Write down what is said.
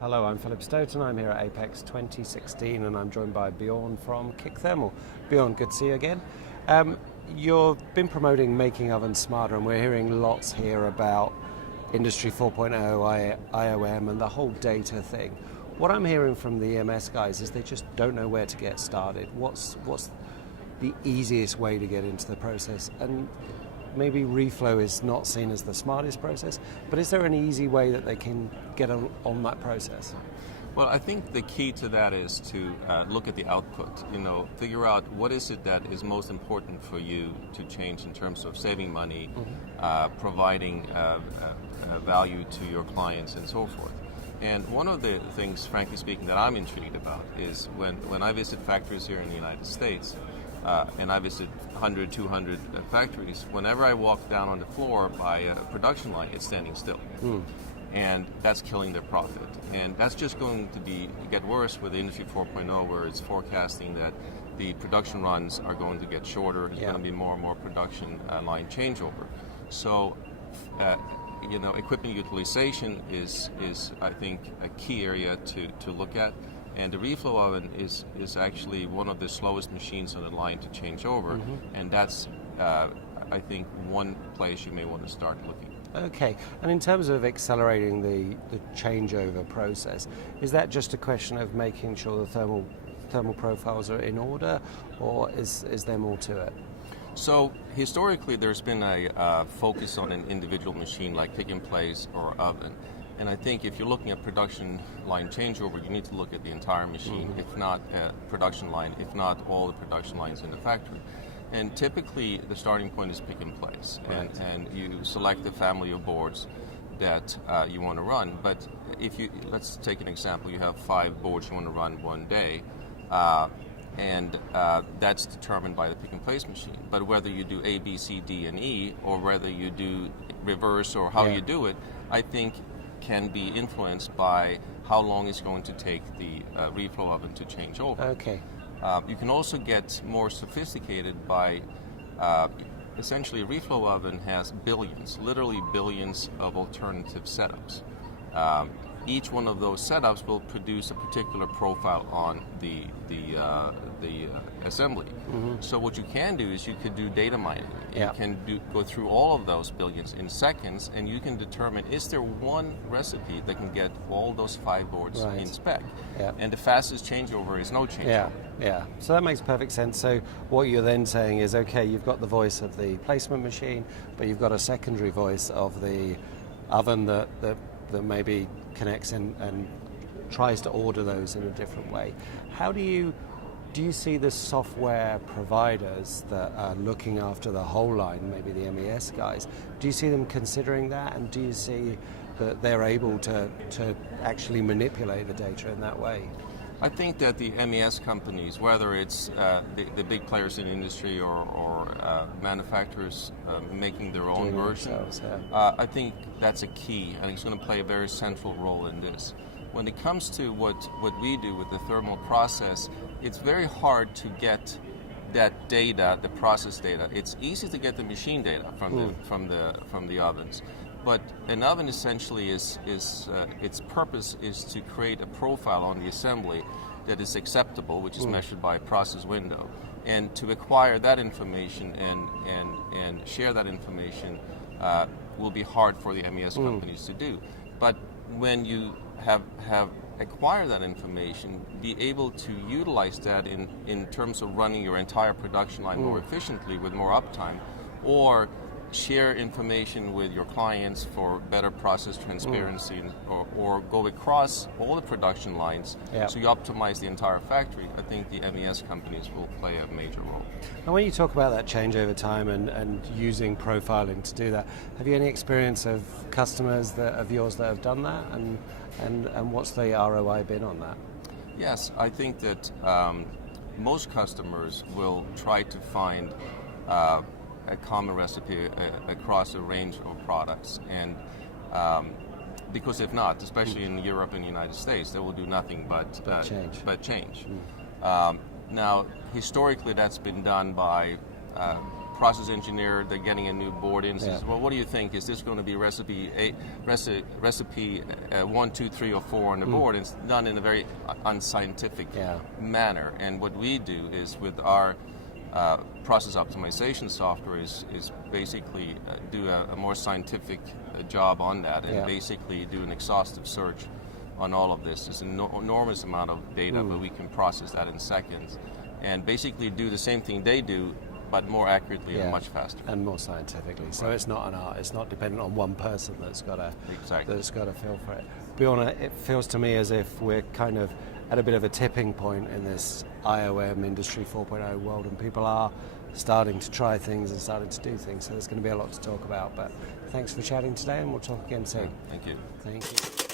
Hello, I'm Philip Stoughton. I'm here at Apex 2016 and I'm joined by Bjorn from KIC Thermal. Bjorn, good to see you again. You've been promoting making ovens smarter, and we're hearing lots here about Industry 4.0, IOM, and the whole data thing. What I'm hearing from the EMS guys is they just don't know where to get started. What's the easiest way to get into the process? And maybe reflow is not seen as the smartest process, but is there an easy way that they can get on that process? Well, I think the key to that is to look at the output. Figure out what is it that is most important for you to change in terms of saving money, providing value to your clients, and so forth. And one of the things, frankly speaking, that I'm intrigued about is when I visit factories here in the United States, and I visit 100, 200 factories, whenever I walk down on the floor by a production line, it's standing still. And that's killing their profit. And that's just going to get worse with Industry 4.0, where it's forecasting that the production runs are going to get shorter. There's going to be more and more production line changeover. So, equipment utilization is I think, a key area to look at. And the reflow oven is actually one of the slowest machines on the line to change over. And that's, I think, one place you may want to start looking. Okay, and in terms of accelerating the changeover process, is that just a question of making sure the thermal profiles are in order, or is there more to it? So historically there's been a focus on an individual machine like pick and place or oven. And I think if you're looking at production line changeover, you need to look at the entire machine, if not production line, if not all the production lines in the factory. And typically the starting point is pick and place, and you select the family of boards that you want to run. But let's take an example, you have 5 boards you want to run one day, and that's determined by the pick and place machine. But whether you do A, B, C, D, and E, or whether you do reverse or how you do it, I think can be influenced by how long it's going to take the reflow oven to change over. Okay. You can also get more sophisticated by, essentially a reflow oven has billions, literally billions of alternative setups. Each one of those setups will produce a particular profile on the assembly. So what you can do is you could do data mining. You can go through all of those billions in seconds, and you can determine, is there one recipe that can get all those 5 boards in spec? And the fastest changeover is no changeover. So that makes perfect sense. So what you're then saying is, okay, you've got the voice of the placement machine, but you've got a secondary voice of the oven that maybe connects and tries to order those in a different way. How do you see the software providers that are looking after the whole line, maybe the MES guys, do you see them considering that, and do you see that they're able to actually manipulate the data in that way? I think that the MES companies, whether it's the big players in the industry or manufacturers making their own version, I think that's a key, and it's going to play a very central role in this. When it comes to what we do with the thermal process, it's very hard to get that data, the process data. It's easy to get the machine data from the ovens. But an oven essentially its purpose is to create a profile on the assembly that is acceptable, which is measured by a process window. And to acquire that information and share that information will be hard for the MES companies to do. But when you have acquired that information, be able to utilize that in terms of running your entire production line more efficiently with more uptime, or share information with your clients for better process transparency, or go across all the production lines so you optimize the entire factory. I think the MES companies will play a major role. And when you talk about that change over time and using profiling to do that, have you any experience of customers of yours that have done that, and what's the ROI been on that? Yes, I think that most customers will try to find a common recipe across a range of products, and because if not, especially in Europe and the United States, they will do nothing but change. Now, historically, that's been done by process engineer, they're getting a new board in, says, well, what do you think? Is this going to be recipe 1, 2, 3, or 4 on the board? And it's done in a very unscientific manner. And what we do is with our process optimization software is basically do a more scientific job on that, and basically do an exhaustive search on all of this. It's an enormous amount of data, but we can process that in seconds and basically do the same thing they do, but more accurately and much faster. And more scientifically. So it's not an art, it's not dependent on one person that's got to feel for it. Bjorn, it feels to me as if we're kind of at a bit of a tipping point in this IOM Industry 4.0 world, and people are starting to try things and starting to do things, so there's going to be a lot to talk about. But thanks for chatting today, and we'll talk again soon. Thank you. Thank you.